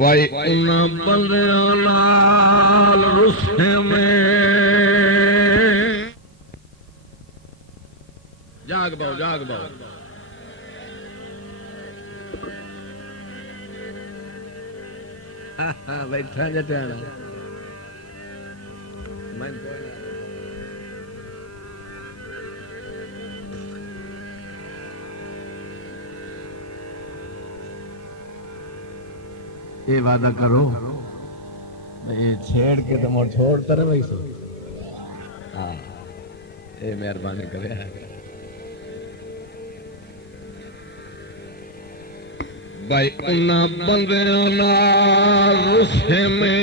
भाई उन बंदियां नाल रुस्से में जाग बाओ बैठा जटियाना मैं ये वादा करो ये छेड़ के तुम और छोड़ता रहे भाई सो हाँ ये मेहरबानी करे भाई उन्ना बंदे रुस्से में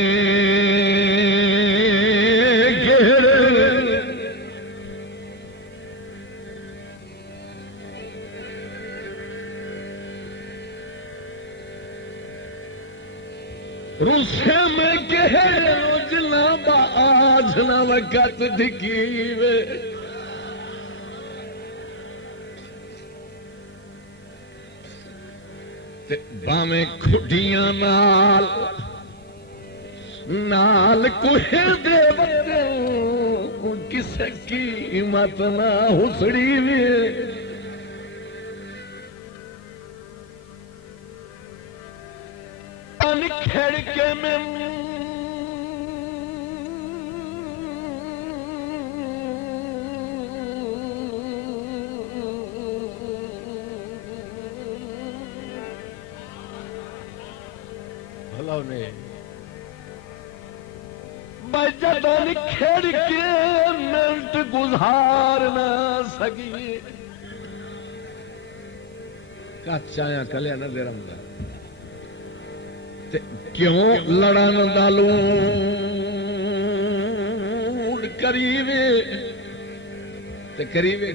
घेरे रुस्से में गहरे जनाबा आज ना वक़्त दिखी वे बावें खुडियां नाल कुहे दे बच्चों किसे कीमत ना हुसड़ी वे खेड़ के में भला ने बजदान खेड़ के मिनट गुजार ना सकी कच्चा कलिया न दे रहा क्यों लड़न दालू करीवे करीवे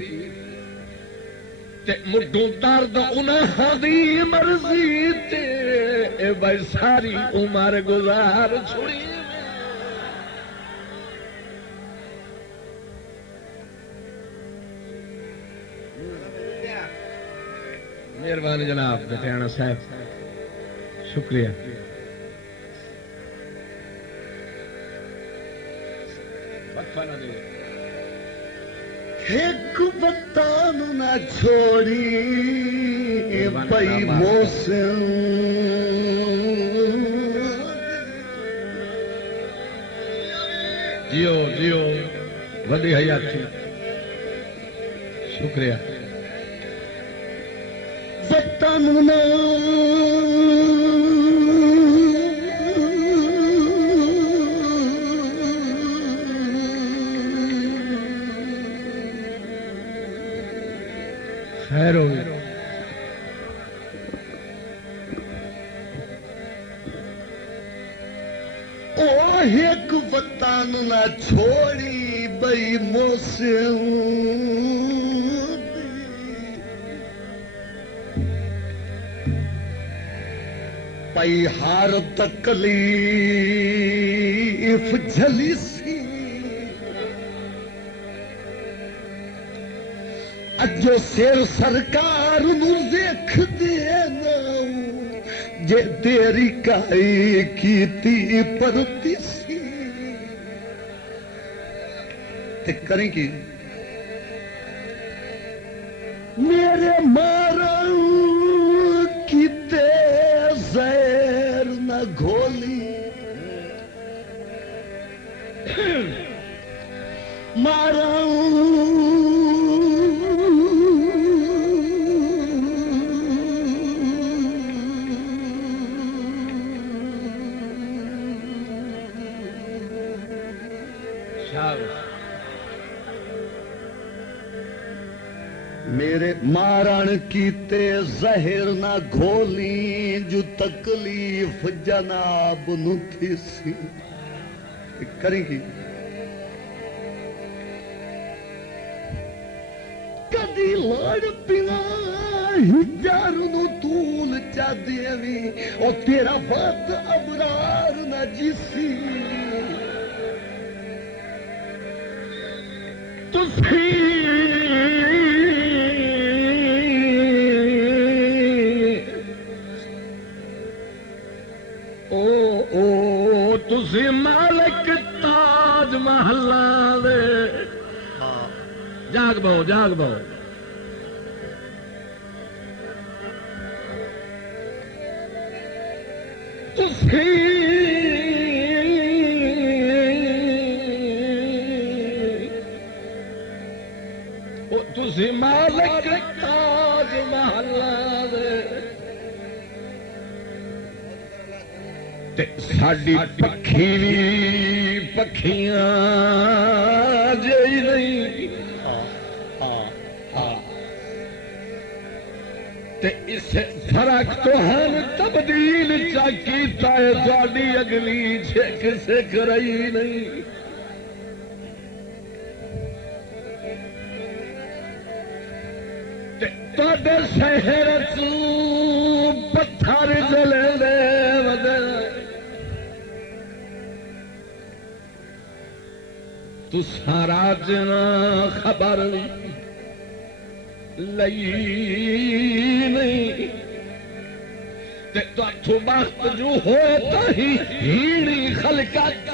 मुड्डू दर्द उन्हां दी मर्जी ते भाई सारी उम्र गुजार छुड़ी मेहरबानी जनाब बटियाना साहब शुक्रिया एक बतान ना छोड़ी पई मौसम जियो जियो वडी हयाती शुक्रिया बतान ना खैर हो एक वतन ना छोड़ी बई मौसम पई हार तकलीफ झली सी अजो सिर सरकार नू देख दे ना जे तेरी काई कीती परती सी ते करेंगी मेरे मारा कीते जहर न घोली मारा मेरे मारण कीते जहर ना घोली जो तकलीफ जनाब नु थी सी करेंगी दी लाड़ पिना हिजार नु तूल चा देवी ओ तेरा बात अबरार न जिसी तुसी ओ तुसी मालिक ताज महला दे जाग बहु तुसी तुसी मालिक ताज महला दे साडी पखी भी पखियां जई नहीं ते इस फर्क तो हम तब्दील चा कीता है थोड़ी अगली छेक से करई नहीं ते शहर तू पत्थर जलंदे वदन तू सारा जना खबर लई नहीं ते तो वक्त जो होता ही हीड़ी खलकत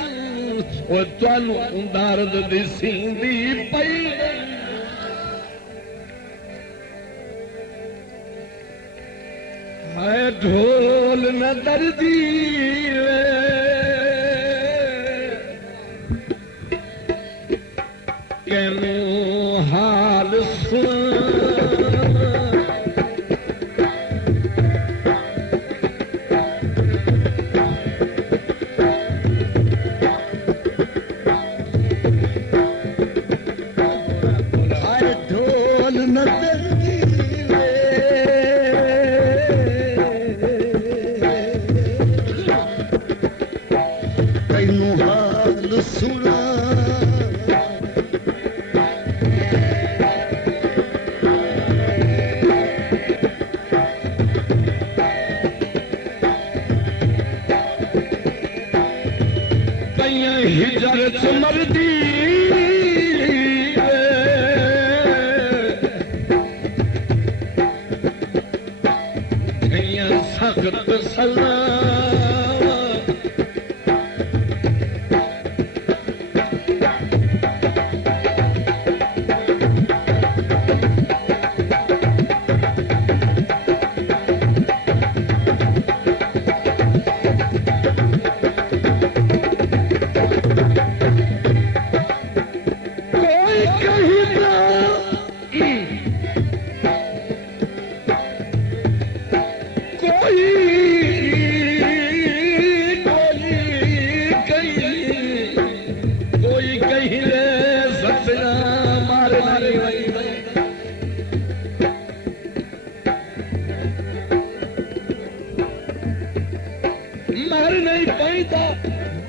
वो तुहानू दर्द दी सींदी पई है ढोल न दर्दी कैनू हाल सुन मरदी सख्त सला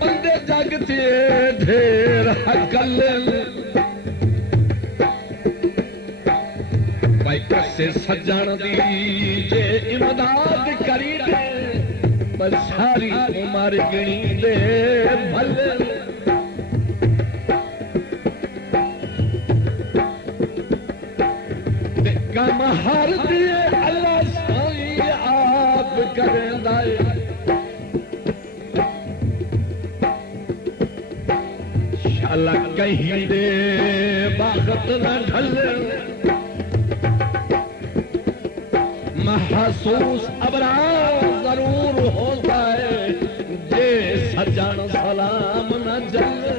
बंदे जगते ढेर हकल भाई कसे सजन दी जे इमदाद करी दे पर सारी उमर गिनी दे भले कम हर दिए अल्लाह साई आप करदा अल्लाह कहीं दे बागत न ढल महसूस अबरार जरूर होता है जे सजन सलाम न जल